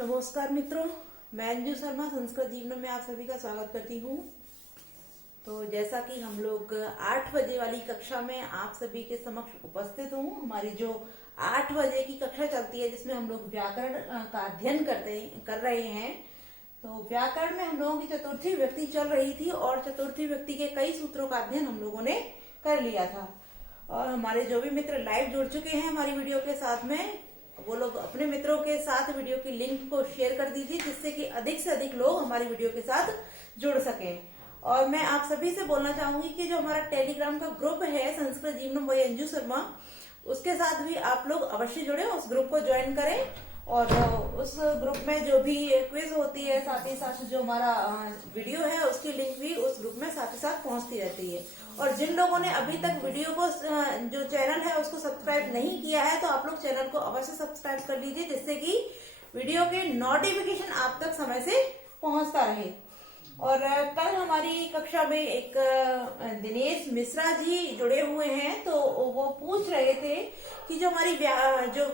नमस्कार मित्रों, मैं अंजू शर्मा संस्कृत जीवन में आप सभी का स्वागत करती हूँ। तो जैसा कि हम लोग 8 बजे वाली कक्षा में आप सभी के समक्ष उपस्थित हूँ। हमारी जो 8 बजे की कक्षा चलती है जिसमें हम लोग व्याकरण का अध्ययन कर रहे हैं। तो व्याकरण में हम लोगों की चतुर्थी विभक्ति चल रही थी और चतुर्थी विभक्ति के कई सूत्रों का अध्ययन हम लोगों ने कर लिया था। और हमारे जो भी मित्र लाइव जुड़ चुके हैं हमारी वीडियो के साथ में, वो लोग अपने मित्रों के साथ वीडियो की लिंक को शेयर कर दीजिए, जिससे कि अधिक से अधिक लोग हमारी वीडियो के साथ जुड़ सकें। और मैं आप सभी से बोलना चाहूंगी कि जो हमारा टेलीग्राम का ग्रुप है संस्कृत जीवनम बाय अंजू शर्मा, उसके साथ भी आप लोग अवश्य जुड़े, उस ग्रुप को ज्वाइन करें। और उस ग्रुप में जो भी क्विज होती है, साथ ही साथ जो हमारा वीडियो है उसकी लिंक भी उस ग्रुप में साथ ही साथ पहुंचती रहती है। और जिन लोगों ने अभी तक वीडियो को जो चैनल है उसको सब्सक्राइब नहीं किया है, तो आप लोग चैनल को अवश्य सब्सक्राइब कर लीजिए, जिससे कि वीडियो के नोटिफिकेशन आप तक समय से पहुंचता रहे। और कल हमारी कक्षा में एक दिनेश मिश्रा जी जुड़े हुए हैं, तो वो पूछ रहे थे कि जो हमारी जो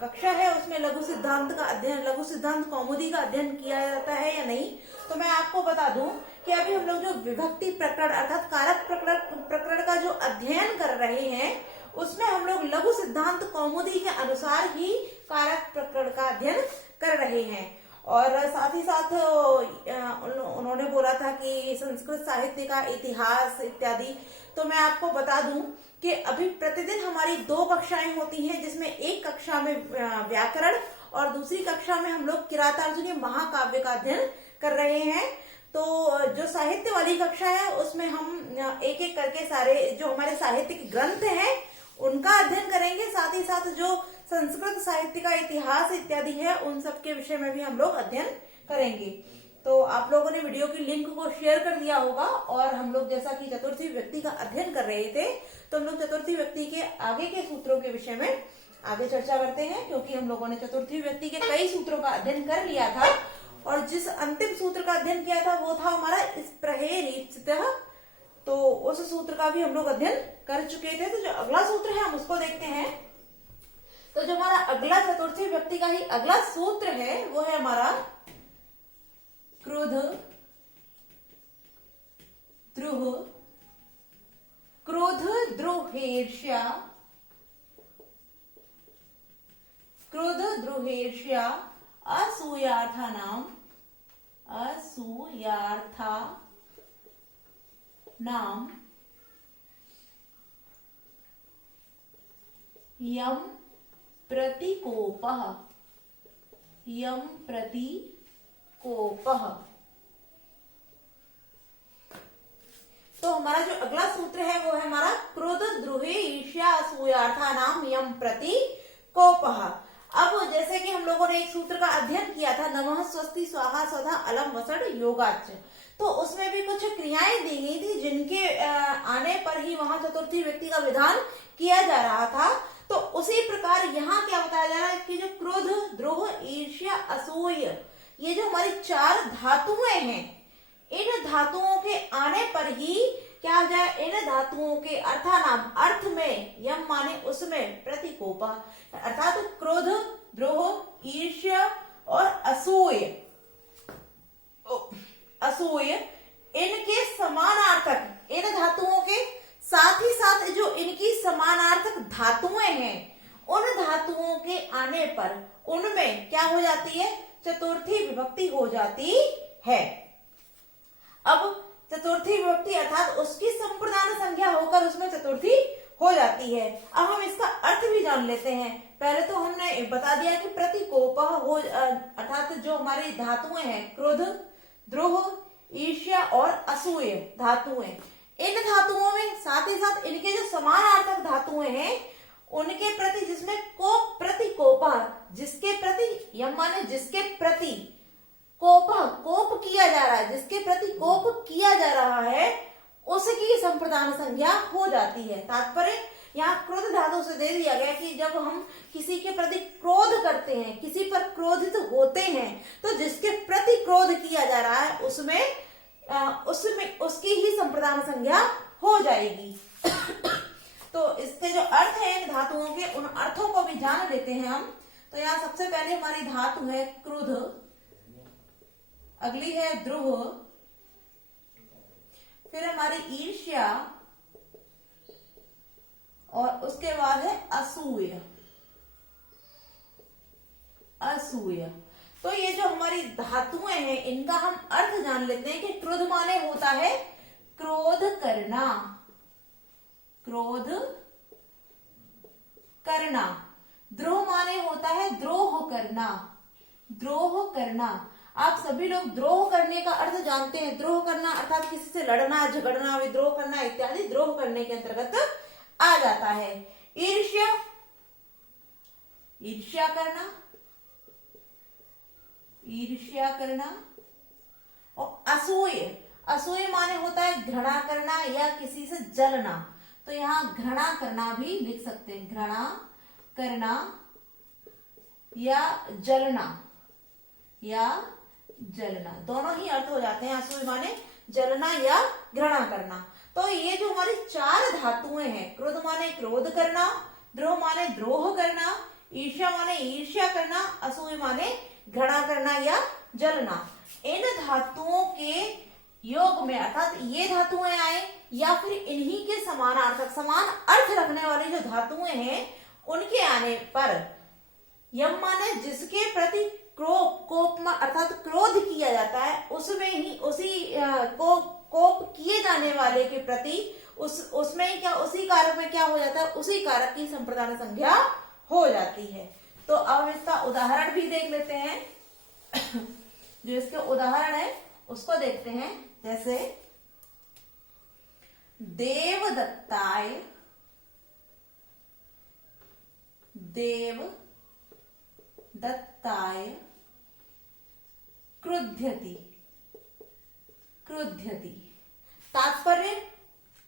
कक्षा है उसमें लघु सिद्धांत का अध्ययन, लघु सिद्धांत कौमुदी का अध्ययन किया जाता है या नहीं। तो मैं आपको बता दूं कि अभी हम लोग जो विभक्ति प्रकरण अर्थात कारक प्रकरण का जो अध्ययन कर रहे हैं, उसमें हम लोग लघु सिद्धांत कौमुदी के अनुसार ही कारक प्रकरण का अध्ययन कर रहे हैं। और साथ ही साथ उन्होंने बोला था कि संस्कृत साहित्य का इतिहास इत्यादि। तो मैं आपको बता दूं कि अभी प्रतिदिन हमारी 2 कक्षाएं होती हैं, जिसमें एक कक्षा में व्याकरण और दूसरी कक्षा में हम लोग किरातार्जुनीय महाकाव्य का अध्ययन कर रहे हैं। तो जो साहित्य वाली कक्षा है उसमें हम एक एक करके सारे जो हमारे साहित्यिक ग्रंथ हैं उनका अध्ययन करेंगे, साथ ही साथ जो संस्कृत साहित्य का इतिहास इत्यादि है उन सब के विषय में भी हम लोग अध्ययन करेंगे। तो आप लोगों ने वीडियो की लिंक को शेयर कर दिया होगा। और हम लोग जैसा कि चतुर्थी विभक्ति का अध्ययन कर रहे थे, तो हम लोग चतुर्थी विभक्ति के आगे के सूत्रों के विषय में आगे चर्चा करते हैं, क्योंकि हम लोगों ने चतुर्थी विभक्ति के कई सूत्रों का अध्ययन कर लिया था। और जिस अंतिम सूत्र का अध्ययन किया था वो था हमारा स्प्रहे रीप्सितः, तो उस सूत्र का भी हम लोग अध्ययन कर चुके थे। तो जो अगला सूत्र है हम उसको देखते हैं। तो जो हमारा अगला चतुर्थी विभक्ति का ही अगला सूत्र है वो है हमारा क्रोध द्रोह, क्रोध द्रोहेर्ष्या, क्रोध द्रोहेर्ष्या असूयार्थानाम, नाम यम प्रतिकोपः, यम प्रतिकोपः। तो हमारा जो अगला सूत्र है वो है हमारा क्रोध द्रोहे ईर्ष्या असूयार्थानाम यम प्रतिकोपः। अब जैसे कि हम लोगों ने एक सूत्र का अध्ययन किया था, नमः स्वस्ति स्वाहा स्वधा अलम वसड़ योगाच, तो उसमें भी कुछ क्रियाएं दी गई थी जिनके आने पर ही वहां चतुर्थी विभक्ति का विधान किया जा रहा था। तो उसी प्रकार यहाँ क्या बताया जा रहा है कि जो क्रोध द्रोह ईर्ष्या असूय, ये जो हमारी 4 धातुएं हैं, इन धातुओं के आने पर ही क्या हो जाए, इन धातुओं के अर्थानाम अर्थ में, यम माने उसमें, प्रतिकोप अर्थात क्रोध द्रोह ईर्ष्या और असूय, इनके समानार्थक, इन धातुओं के साथ ही साथ जो इनकी समानार्थक धातुएं हैं, उन धातुओं के आने पर उनमें क्या हो जाती है, चतुर्थी विभक्ति हो जाती है। अब चतुर्थी विभक्ति अर्थात उसकी संप्रदान संख्या होकर उसमें चतुर्थी हो जाती है। अब हम इसका अर्थ भी जान लेते हैं। पहले तो हमने बता दिया कि प्रतिकोप हो अर्थात जो हमारी धातुएं हैं, क्रोध द्रोह ईर्ष्या और असूय धातुएं, इन धातुओं में साथ ही साथ इनके जो समानार्थक धातुएं हैं उनके प्रति, जिसमें कोप प्रतिकोप, जिसके प्रति, यम माने जिसके प्रति, कोप कोप किया जा रहा है, जिसके प्रति कोप किया जा रहा है उसकी संप्रदान संज्ञा हो जाती है। तात्पर्य यहाँ क्रोध धातु से दे दिया गया कि जब हम किसी के प्रति क्रोध करते हैं, किसी पर क्रोधित होते हैं, तो जिसके प्रति क्रोध किया जा रहा है उसमें उसकी ही संप्रदान संज्ञा हो जाएगी। तो इसके जो अर्थ है इन धातुओं के, उन अर्थों को भी जान लेते हैं हम। तो यहाँ सबसे पहले हमारी धातु है क्रुध, अगली है द्रुह, फिर हमारी ईर्ष्या और उसके बाद है असूया। असूया। तो ये जो हमारी धातुएं हैं इनका हम अर्थ जान लेते हैं कि क्रोध माने होता है क्रोध करना, क्रोध करना। द्रोह माने होता है द्रोह करना, द्रोह करना। आप सभी लोग द्रोह करने का अर्थ जानते हैं। द्रोह करना अर्थात किसी से लड़ना, झगड़ना, विद्रोह करना इत्यादि द्रोह करने के अंतर्गत आ जाता है। ईर्ष्या, ईर्ष्या करना, ईर्ष्या करना। और असूय, असूय माने होता है घृणा करना या किसी से जलना। तो यहां घृणा करना भी लिख सकते हैं, घृणा करना या जलना, या जलना, दोनों ही अर्थ हो जाते हैं। असूय माने जलना या घृणा करना। तो ये जो हमारी चार धातुएं हैं, क्रोध माने क्रोध करना, द्रोह माने द्रोह करना, ईर्ष्या माने ईर्ष्या करना, असूय माने घृणा करना या जलना, इन धातुओं के योग में अर्थात ये धातुएं आए या फिर इन्हीं के समानार्थक समान अर्थ रखने वाली जो धातुएं हैं उनके आने पर यम माने जिसके प्रति कोप अर्थात क्रोध किया जाता है, उसमें ही उसी कोप किए जाने वाले के प्रति उसमें क्या, उसी कारक में क्या हो जाता है, उसी कारक की संप्रदान संज्ञा हो जाती है। तो अब हम इसका उदाहरण भी देख लेते हैं। जो इसके उदाहरण है उसको देखते हैं। जैसे देवदत्ताय, देवदत्ताय क्रुध्यति, क्रुध्यति। तात्पर्य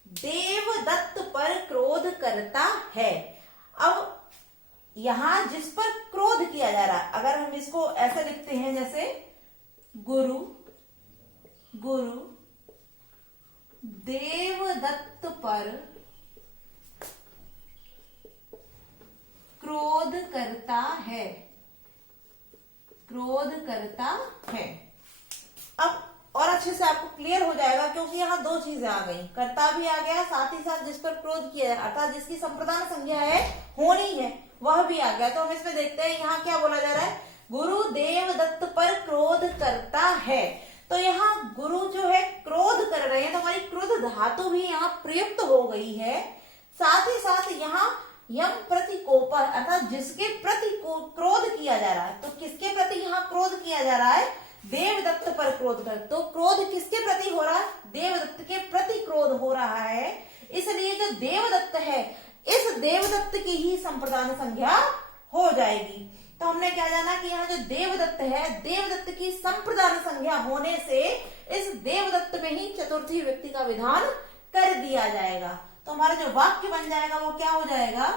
देवदत्त पर क्रोध करता है। अब यहां जिस पर क्रोध किया जा रहा है, अगर हम इसको ऐसे लिखते हैं जैसे गुरु, गुरु देवदत्त पर क्रोध करता है, क्रोध करता है। अब और अच्छे से आपको क्लियर हो जाएगा क्योंकि यहाँ दो चीजें आ गई, कर्ता भी आ गया, साथ ही साथ जिस पर क्रोध किया जाए अर्थात जिसकी संप्रदान संज्ञा है होनी है वह भी आ गया। तो हम इसमें देखते हैं यहाँ क्या बोला जा रहा है, गुरु देवदत्त पर क्रोध करता है। तो यहाँ गुरु जो है क्रोध कर रहे हैं, तो हमारी क्रोध धातु भी यहाँ प्रयुक्त हो गई है। साथ ही साथ यहाँ यम प्रति कोप अर्थात जिसके प्रति क्रोध किया जा रहा है, तो किसके प्रति यहाँ क्रोध किया जा रहा है, देवदत्त पर क्रोध कर। तो क्रोध किसके प्रति हो रहा है, देवदत्त के प्रति क्रोध हो रहा है। इसलिए जो देवदत्त है इस देवदत्त की ही संप्रदान संज्ञा हो जाएगी। तो हमने क्या जाना कि यहाँ जो देवदत्त है, देवदत्त की संप्रदान संज्ञा होने से इस देवदत्त में ही चतुर्थी व्यक्ति का विधान कर दिया जाएगा। तो हमारा जो वाक्य बन जाएगा वो क्या हो जाएगा,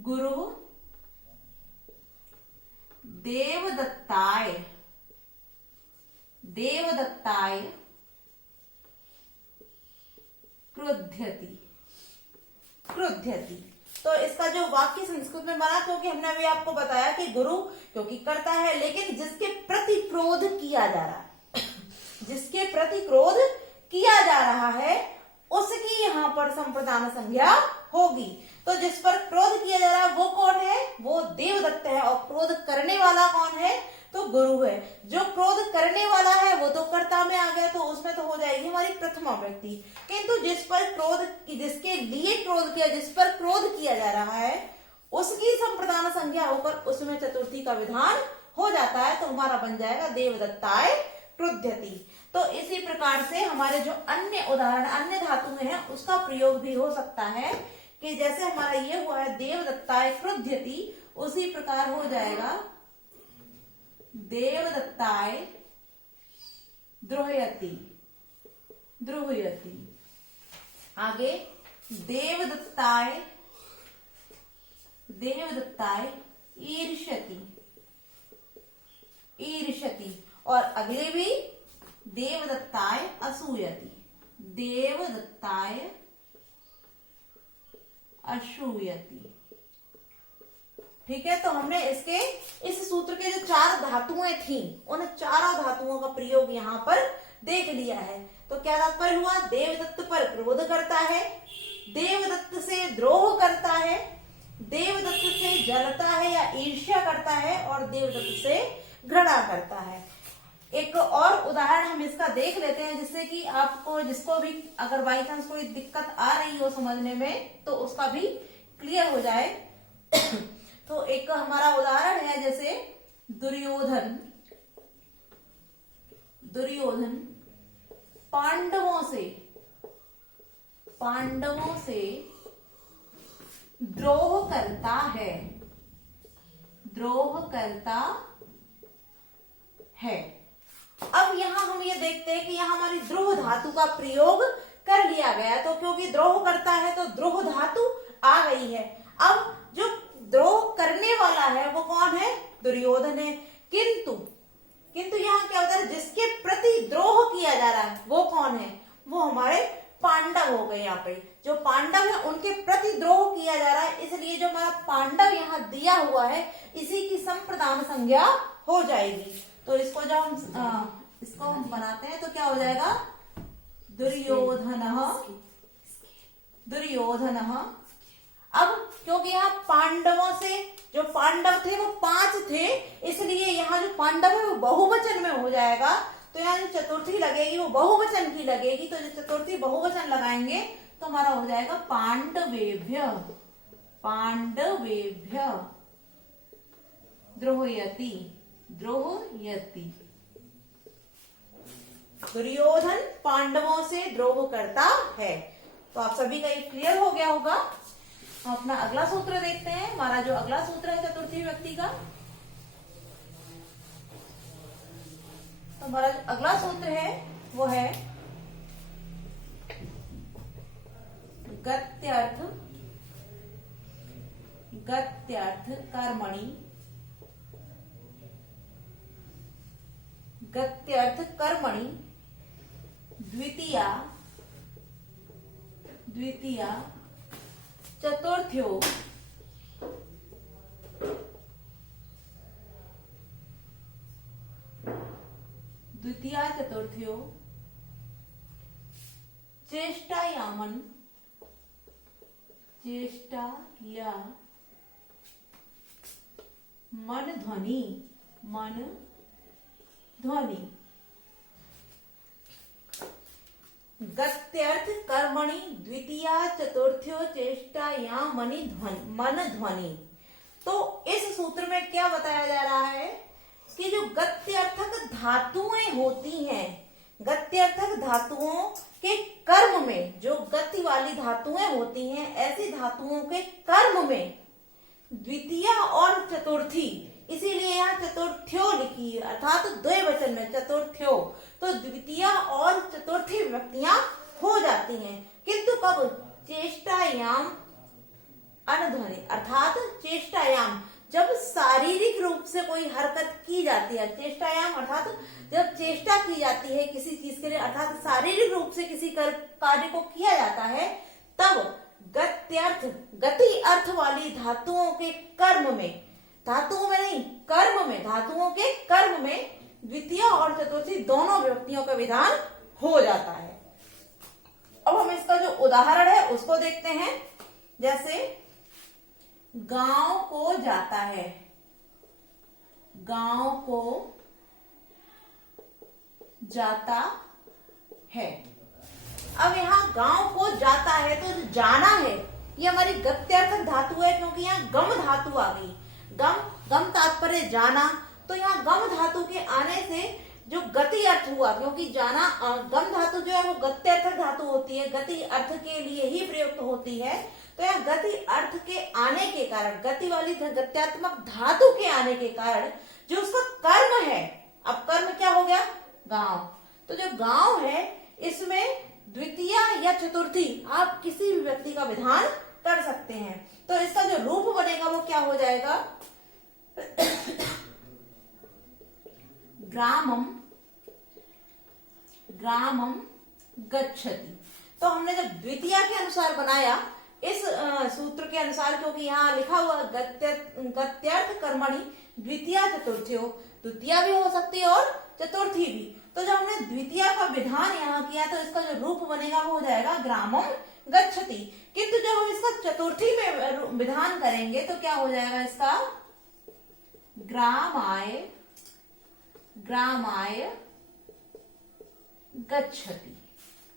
गुरु देवदत्ताय, देवदत्ताय क्रुध्यति, क्रुध्यति। तो इसका जो वाक्य संस्कृत में बना, क्योंकि हमने अभी आपको बताया कि गुरु क्योंकि करता है लेकिन जिसके प्रति क्रोध किया जा रहा है, जिसके प्रति क्रोध किया जा रहा है उसकी यहाँ पर संप्रदान संज्ञा होगी। तो जिस पर क्रोध किया जा रहा है वो कौन है, वो देवदत्त है। और क्रोध करने वाला कौन है, तो गुरु है। जो क्रोध करने वाला है वो तो कर्ता में आ गया, तो उसमें तो हो जाएगी हमारी प्रथमा व्यक्ति। किंतु जिस पर क्रोध, जिसके लिए क्रोध किया, जिस पर क्रोध किया जा रहा है उसकी संप्रदान संज्ञा होकर उसमें चतुर्थी का विधान हो जाता है। तो हमारा बन जाएगा देवदत्ताय क्रुध्यति। तो इसी प्रकार से हमारे जो अन्य उदाहरण अन्य धातु में है उसका प्रयोग भी हो सकता है कि जैसे हमारा ये हुआ है देवदत्ताय क्रुध्यति, उसी प्रकार हो जाएगा देवदत्ताय द्रोहयति, द्रोहयति। आगे देवदत्ताय, देवदत्ताय ईर्ष्यति, ईर्ष्यति। और अगले भी देवदत्ताय असूयति, देवदत्ताय असूयति, ठीक है, तो हमने इसके इस सूत्र के जो 4 धातुएं थी उन चारों धातुओं का प्रयोग यहाँ पर देख लिया है। तो क्या तात्पर्य हुआ? देवदत्त पर क्रोध करता है, देवदत्त से द्रोह करता है, देवदत्त से जलता है या ईर्ष्या करता है और देवदत्त से घृणा करता है। एक और उदाहरण हम इसका देख लेते हैं जिससे कि आपको, जिसको भी अगर बाई चांस कोई दिक्कत आ रही हो समझने में तो उसका भी क्लियर हो जाए। तो एक हमारा उदाहरण है जैसे दुर्योधन पांडवों से द्रोह करता है। अब यहाँ हम ये देखते हैं कि यहाँ हमारी द्रोह धातु का प्रयोग कर लिया गया। तो क्योंकि द्रोह करता है तो द्रोह धातु आ गई है। अब जो द्रोह करने वाला है वो कौन है? दुर्योधन है। किंतु यहाँ क्या होता है? जिसके प्रति द्रोह किया जा रहा है वो कौन है? वो हमारे पांडव हो गए। यहाँ पे जो पांडव है उनके प्रति द्रोह किया जा रहा है, इसलिए जो हमारा पांडव यहाँ दिया हुआ है इसी की संप्रदान संज्ञा हो जाएगी। तो इसको जब हम इसको हम बनाते हैं तो क्या हो जाएगा? दुर्योधन। अब क्योंकि यहाँ पांडवों से, जो पांडव थे वो 5 थे, इसलिए यहाँ जो पांडव है वो बहुवचन में हो जाएगा। तो यहाँ जो चतुर्थी लगेगी वो बहुवचन की लगेगी। तो जो चतुर्थी बहुवचन लगाएंगे तो हमारा हो जाएगा पांडवेभ्य द्रोहयति। दुर्योधन पांडवों से द्रोह करता है। तो आप सभी का ये क्लियर हो गया होगा। हम अपना अगला सूत्र देखते हैं। हमारा जो अगला सूत्र है चतुर्थी विभक्ति का, तो हमारा जो अगला सूत्र है वो है गत्यर्थ कर्मणि द्वितीया चतुर्थ्यो चेष्टायामन मन ध्वनि गत्यर्थ कर्मणि द्वितीया चतुर्थ्यो चेष्टायां मन ध्वनि। तो इस सूत्र में क्या बताया जा रहा है कि जो गत्यर्थक धातुएं होती हैं, गत्यर्थक धातुओं के कर्म में जो गति वाली धातुएं होती हैं, ऐसी धातुओं के कर्म में द्वितीया और चतुर्थी, इसीलिए यहाँ चतुर्थ्यो लिखी है, अर्थात द्विवचन में चतुर्थ्यो। तो द्वितीया और चतुर्थी विभक्तियां हो जाती हैं, किंतु कब? चेष्टायाम अनध्वनि, अर्थात चेष्टायाम जब शारीरिक रूप से कोई हरकत की जाती है। चेष्टायाम अर्थात जब चेष्टा की जाती है किसी चीज के लिए, अर्थात शारीरिक रूप से किसी कार्य को किया जाता है, तब गत्यर्थ, गति अर्थ वाली धातुओं के कर्म में, धातुओं में नहीं कर्म में, धातुओं के कर्म में द्वितीय और चतुर्थी दोनों विभक्तियों का विधान हो जाता है। अब हम इसका जो उदाहरण है उसको देखते हैं। जैसे गांव को जाता है, गांव को जाता है। अब यहाँ गांव को जाता है तो जो जाना है ये हमारी गत्यर्थक धातु है, क्योंकि यहाँ गम धातु आ गई। गम तात्पर्य जाना, तो यहाँ गम धातु के आने से जो गति अर्थ हुआ, क्योंकि जाना गम धातु जो है वो गत्यर्थक धातु होती है, गति अर्थ के लिए ही प्रयुक्त होती है। तो यहाँ गति अर्थ के आने के कारण, गति वाली गत्यात्मक धातु के आने के कारण जो उसका कर्म है, अब कर्म क्या हो गया? गांव। तो जो गांव है इसमें द्वितीय या चतुर्थी आप किसी भी व्यक्ति का विधान कर सकते हैं। तो इसका जो रूप बनेगा वो क्या हो जाएगा? ग्रामम गच्छति। तो हमने जब द्वितीय के अनुसार बनाया, इस सूत्र के अनुसार, क्योंकि यहाँ लिखा हुआ गत्यर्थ कर्मणि द्वितीया चतुर्थ्यो, द्वितीया भी हो सकती है और चतुर्थी भी। तो जब हमने द्वितीया का विधान यहाँ किया तो इसका जो रूप बनेगा वो हो जाएगा ग्रामम गच्छति। किंतु जब हम इसका चतुर्थी में विधान करेंगे तो क्या हो जाएगा इसका, ग्रामाय गच्छति,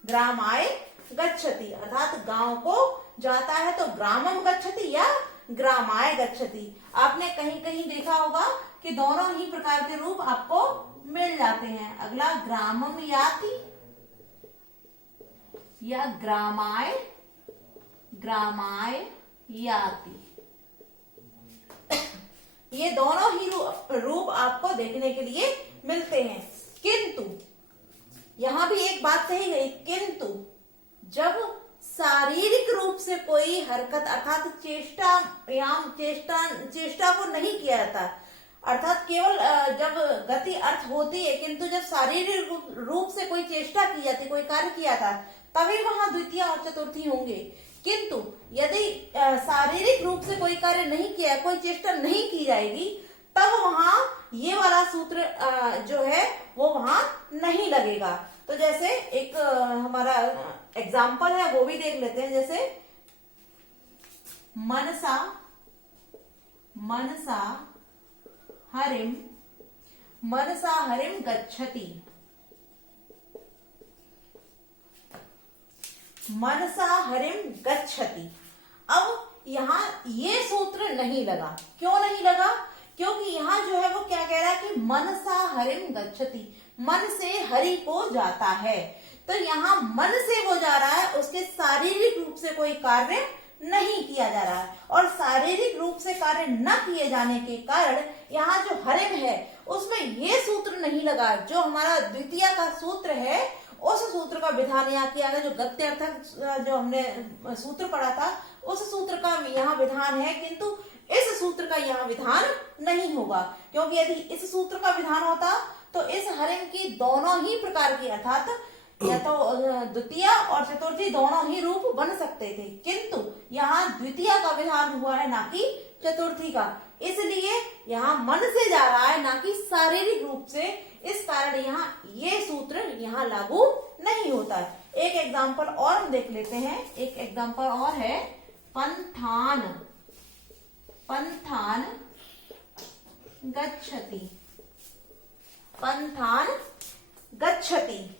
ग्रामाय गच्छति, अर्थात गांव को जाता है तो ग्रामम गच्छति या ग्रामाय गच्छति। आपने कहीं कहीं देखा होगा कि दोनों ही प्रकार के रूप आपको मिल जाते हैं। अगला ग्रामम याति या ग्रामाय याति, ये दोनों ही रूप आपको देखने के लिए मिलते हैं। किंतु यहां भी एक बात कही गई, किंतु जब शारीरिक रूप से कोई हरकत अर्थात चेष्टा को नहीं किया जाता, अर्थात केवल जब गति अर्थ होती है, किंतु जब शारीरिक रूप से कोई चेष्टा की जाती, कोई कार्य किया था, तभी वहां द्वितीय और चतुर्थी होंगे। किंतु यदि शारीरिक रूप से कोई कार्य नहीं किया, कोई चेष्टा नहीं की जाएगी, तब वहां ये वाला सूत्र जो है वो वहां नहीं लगेगा। तो जैसे एक हमारा एग्जाम्पल है वो भी देख लेते हैं। जैसे मनसा हरिम गच्छति, मनसा हरिम गच्छति। अब यहाँ ये सूत्र नहीं लगा। क्यों नहीं लगा? क्योंकि यहाँ जो है वो क्या कह रहा है कि मनसा हरिम गच्छति, मन से हरि को जाता है। तो यहाँ मन से वो जा रहा है, उसके शारीरिक रूप से कोई कार्य नहीं किया जा रहा है, और शारीरिक रूप से कार्य न किए जाने के कारण यहाँ जो हरिम है उसमें ये सूत्र नहीं लगा। जो हमारा द्वितीय का सूत्र है उस सूत्र का विधान यहाँ किया गया। जो गत्यर्थ जो हमने सूत्र पढ़ा था उस सूत्र का यहाँ विधान है, किंतु इस सूत्र का यहाँ विधान नहीं होगा। क्योंकि यदि इस सूत्र का विधान होता तो इस हरिम की दोनों ही प्रकार की अर्थात या तो द्वितीय और चतुर्थी दोनों ही रूप बन सकते थे, किंतु यहाँ द्वितीय का विधान हुआ है ना कि चतुर्थी का। इसलिए यहाँ मन से जा रहा है ना कि शारीरिक रूप से, इस कारण यहाँ ये सूत्र यहाँ लागू नहीं होता है। एक एग्जाम्पल और हम देख लेते हैं। एक एग्जाम्पल और है पंथान गच्छति।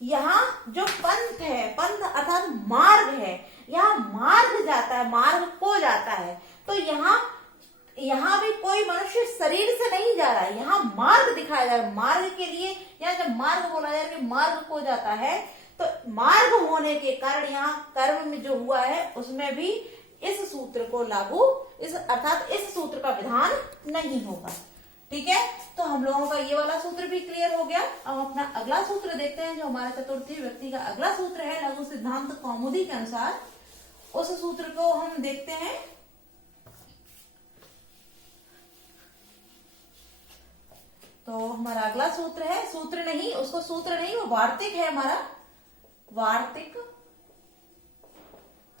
यहाँ जो पंथ है, पंथ अर्थात मार्ग है, यहाँ मार्ग जाता है, मार्ग को जाता है। तो यहाँ भी कोई मनुष्य शरीर से नहीं जा रहा है, यहाँ मार्ग दिखाया जा रहा है। मार्ग के लिए यहाँ जब मार्ग बोला जाए कि मार्ग को जाता है, तो मार्ग होने के कारण यहाँ कर्म में जो हुआ है उसमें भी इस सूत्र को लागू, अर्थात इस सूत्र का विधान नहीं होगा। ठीक है, तो हम लोगों का ये वाला सूत्र भी क्लियर हो गया। अब अपना अगला सूत्र देखते हैं, जो हमारा चतुर्थी व्यक्ति का अगला सूत्र है लघु सिद्धांत कौमुदी के अनुसार। उस सूत्र को हम देखते हैं। तो हमारा अगला सूत्र है, सूत्र नहीं, उसको सूत्र नहीं, वो वार्तिक है हमारा, वार्तिक।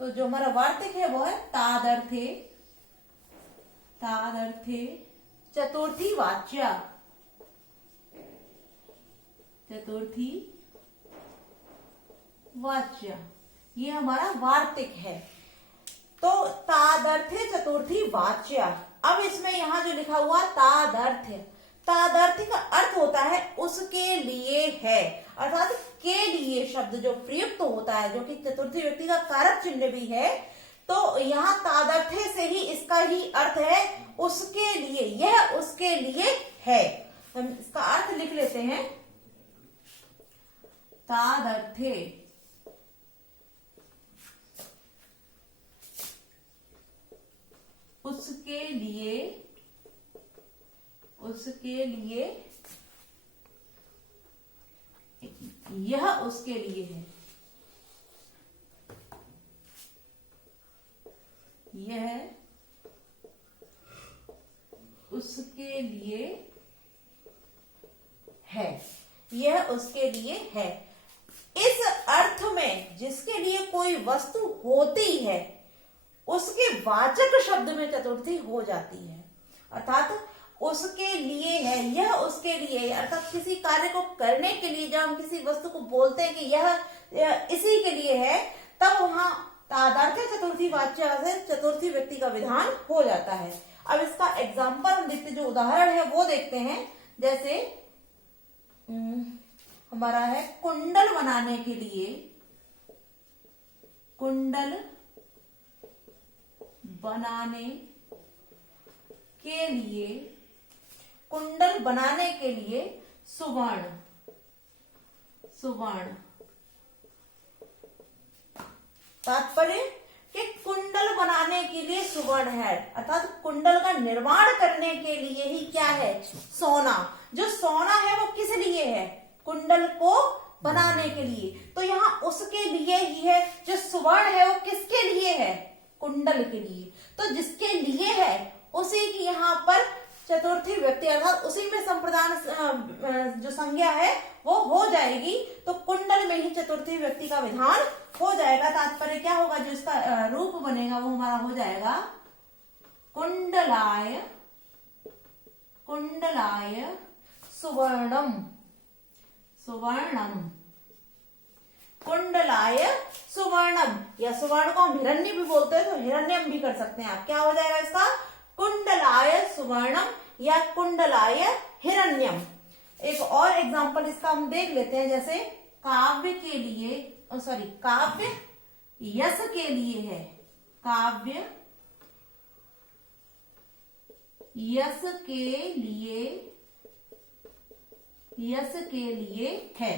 तो जो हमारा वार्तिक है वो है तादर्थे चतुर्थी वाच्य, ये हमारा वार्तिक है। तो तादर्थे चतुर्थी वाच्य। अब इसमें यहां जो लिखा हुआ तादर्थ का अर्थ होता है उसके लिए है, अर्थात के लिए शब्द जो प्रयुक्त होता है, जो कि चतुर्थी व्यक्ति का कारक चिन्ह भी है। तो यहाँ तादर्थे से ही इसका ही अर्थ है उसके लिए, यह उसके लिए है। हम इसका अर्थ लिख लेते हैं। तादर्थे उसके लिए यह उसके लिए है, यह उसके लिए है, यह उसके लिए है। इस अर्थ में जिसके लिए कोई वस्तु होती है, उसके वाचक शब्द में चतुर्थी हो जाती है। अर्थात उसके लिए है, यह उसके लिए है, अर्थात किसी कार्य को करने के लिए जब हम किसी वस्तु को बोलते हैं कि यह इसी के लिए है, तब वहां तादार्थ चतुर्थी वाच्य से चतुर्थी व्यक्ति का विधान हो जाता है। अब इसका एग्जाम्पल हम देखते, जो उदाहरण है वो देखते हैं। जैसे हमारा है कुंडल बनाने के लिए, कुंडल बनाने के लिए, कुंडल बनाने के लिए सुवर्ण, सुवर्ण। तात्पर्य कि कुंडल बनाने के लिए सुवर्ण है, अर्थात कुंडल का निर्माण करने के लिए ही क्या है, सोना। जो सोना है वो किस लिए है, कुंडल को बनाने के लिए। तो यहाँ उसके लिए ही है। जो सुवर्ण है वो किसके लिए है, कुंडल के लिए। तो जिसके लिए है उसी की यहाँ पर चतुर्थी व्यक्ति अर्थात उसी में संप्रदान जो संज्ञा है वो हो जाएगी। तो कुंडल में ही चतुर्थी व्यक्ति का विधान हो जाएगा। तात्पर्य क्या होगा, जो इसका रूप बनेगा वो हमारा हो जाएगा कुंडलाय, कुंडलाय सुवर्णम, सुवर्णम, कुंडलाय सुवर्णम। या सुवर्ण को हम हिरण्य भी बोलते हैं तो हिरण्यम भी कर सकते हैं आप। क्या हो जाएगा इसका, कुंडलाय सुवर्णम या कुंडलाय हिरण्यम। एक और एग्जांपल इसका हम देख लेते हैं। जैसे काव्य के लिए, सॉरी काव्य यश के लिए है, काव्य यश के लिए, यश के लिए है।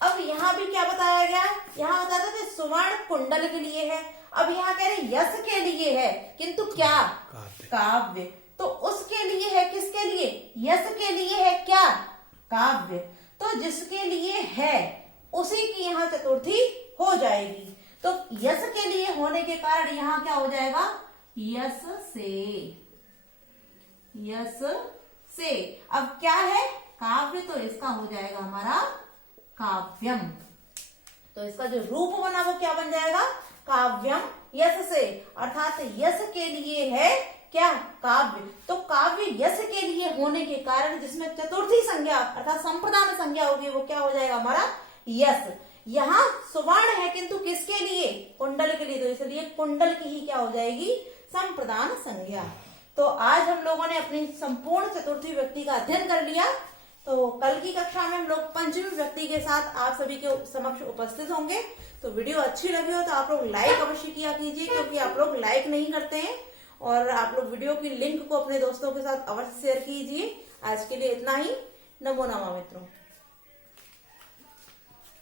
अब यहां भी क्या बताया गया, यहां बताया था कि सुवर्ण कुंडल के लिए है। अब यहाँ कह रहे यश के लिए है, किंतु क्या, काव्य। तो उसके लिए है, किसके लिए, यश के लिए है क्या, काव्य। तो जिसके लिए है उसी की यहाँ चतुर्थी हो जाएगी। तो यश के लिए होने के कारण यहाँ क्या हो जाएगा, यश से, यश से। अब क्या है, काव्य, तो इसका हो जाएगा हमारा काव्यम। तो इसका जो रूप बना वो क्या बन जाएगा, काव्यम यश से। अर्थात यश के लिए है क्या, काव्य। तो काव्य यश के लिए होने के कारण जिसमें चतुर्थी संज्ञा अर्थात संप्रदान संज्ञा होगी वो क्या हो जाएगा हमारा यश। यहाँ सुवर्ण है किंतु किसके लिए, कुंडल के लिए। तो इसलिए कुंडल की ही क्या हो जाएगी, संप्रदान संज्ञा। तो आज हम लोगों ने अपनी संपूर्ण चतुर्थी व्यक्ति का अध्ययन कर लिया। तो कल की कक्षा में हम लोग पंचमी व्यक्ति के साथ आप सभी के समक्ष उपस्थित होंगे। तो वीडियो अच्छी लगी हो तो आप लोग लाइक अवश्य किया कीजिए, क्योंकि आप लोग लाइक नहीं करते हैं। और आप लोग वीडियो की लिंक को अपने दोस्तों के साथ अवश्य शेयर कीजिए। आज के लिए इतना ही। नमो नमः मित्रों।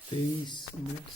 23 मिनट